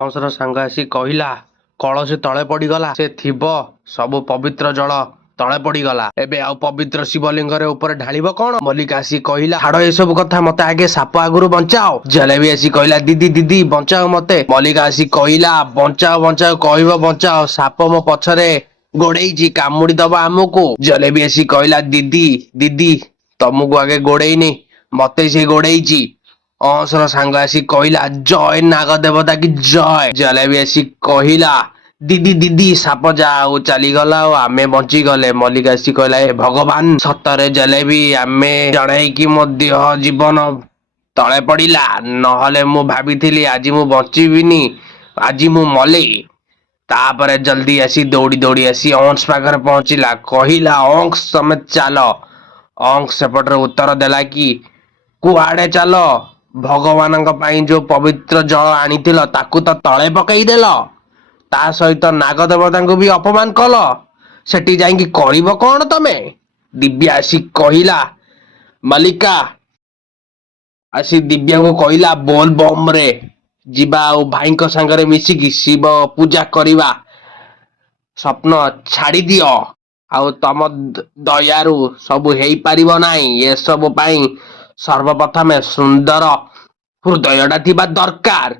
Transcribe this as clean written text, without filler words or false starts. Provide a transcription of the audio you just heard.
ହଂସର ସାଙ୍ଗ ଆସି କହିଲା, କଳସି ତଳେ ପଡିଗଲା। ସେ ଥିବ ସବୁ ପବିତ୍ର ଜଳ ତଳେ ପଡିଗଲା। ଏବେ ଆଉ ପବିତ୍ର ଶିବଲିଙ୍ଗରେ ଉପରେ ଢାଳିବ କଣ? ମଲ୍ଲିକା ଆସି କହିଲା, ଛାଡ ଏସବୁ କଥା, ମତେ ଆଗେ ସାପ ଆଗରୁ ବଞ୍ଚାଅ। ଜଲେବି ଆସି କହିଲା, ଦିଦି ଦିଦି ବଞ୍ଚାଅ ମତେ। ମଲ୍ଲିକା ଆସି କହିଲା, ବଞ୍ଚାଅ ବଞ୍ଚାଅ କହିବ ବଞ୍ଚାଅ, ସାପ ମୋ ପଛରେ ଗୋଡେଇଛି, କାମୁଡି ଦବ ଆମକୁ। ଜଲେବି ଆସି କହିଲା, ଦିଦି ଦିଦି ତମକୁ ଆଗେ ଗୋଡେଇନି, ମତେ ସେ ଗୋଡେଇଛି। ଅହଂସର ସାଙ୍ଗ ଆସି କହିଲା, ଜୟ ନାଗ ଦେବତା କି ଜୟ। ଜଲେବି ଆସି କହିଲା, ଦିଦି ଦିଦି ସାପ ଯାହା ଆଉ ଚାଲିଗଲା ଆଉ ଆମେ ବଞ୍ଚିଗଲେ। ମଲ୍ଲିକା ଆସି କହିଲା, ଏ ଭଗବାନ, ସତରେ ଜଲେବି ଆମେ ଜଣେଇକି ମୋ ଦେହ ଜୀବନ ତଳେ ପଡିଲା, ନହେଲେ ମୁଁ ଭାବିଥିଲି ଆଜି ମୁଁ ବଞ୍ଚିବିନି, ଆଜି ମୁଁ ମଲି। ତାପରେ ଜଲ୍ଦି ଆସି ଦୌଡ଼ି ଦୌଡ଼ି ଆସି ଅଂଶ ପାଖରେ ପହଞ୍ଚିଲା। କହିଲା, ଅଂଶ ତମେ ଚାଲ। ଅଂଶ ସେପଟରେ ଉତ୍ତର ଦେଲା କି, କୁଆଡେ ଚାଲ? ଭଗବାନଙ୍କ ପାଇଁ ଯୋଉ ପବିତ୍ର ଜଳ ଆଣିଥିଲ ତାକୁ ତ ତଳେ ପକେଇଦେଲ, ତା ସହିତ ନାଗ ଦେବତାଙ୍କୁ ବି ଅପମାନ କଲ। ସେଠି ଯାଇକି କରିବ କଣ ତମେ? ଦିବ୍ୟା ଆସି କହିଲା, ମଲ୍ଲିକା ଆସି ଦିବ୍ୟାଙ୍କୁ କହିଲା, ବୋଲ ବମ ରେ ଯିବା ଆଉ ଭାଇଙ୍କ ସାଙ୍ଗରେ ମିଶିକି ଶିବ ପୂଜା କରିବା। ସ୍ୱପ୍ନ ଛାଡି ଦିଅ, ଆଉ ତମ ଦୟାରୁ ସବୁ ହେଇପାରିବ ନାହିଁ। ଏସବୁ ପାଇଁ ସର୍ବପ୍ରଥମେ ସୁନ୍ଦର ହୃଦୟଟା ଥିବା ଦରକାର।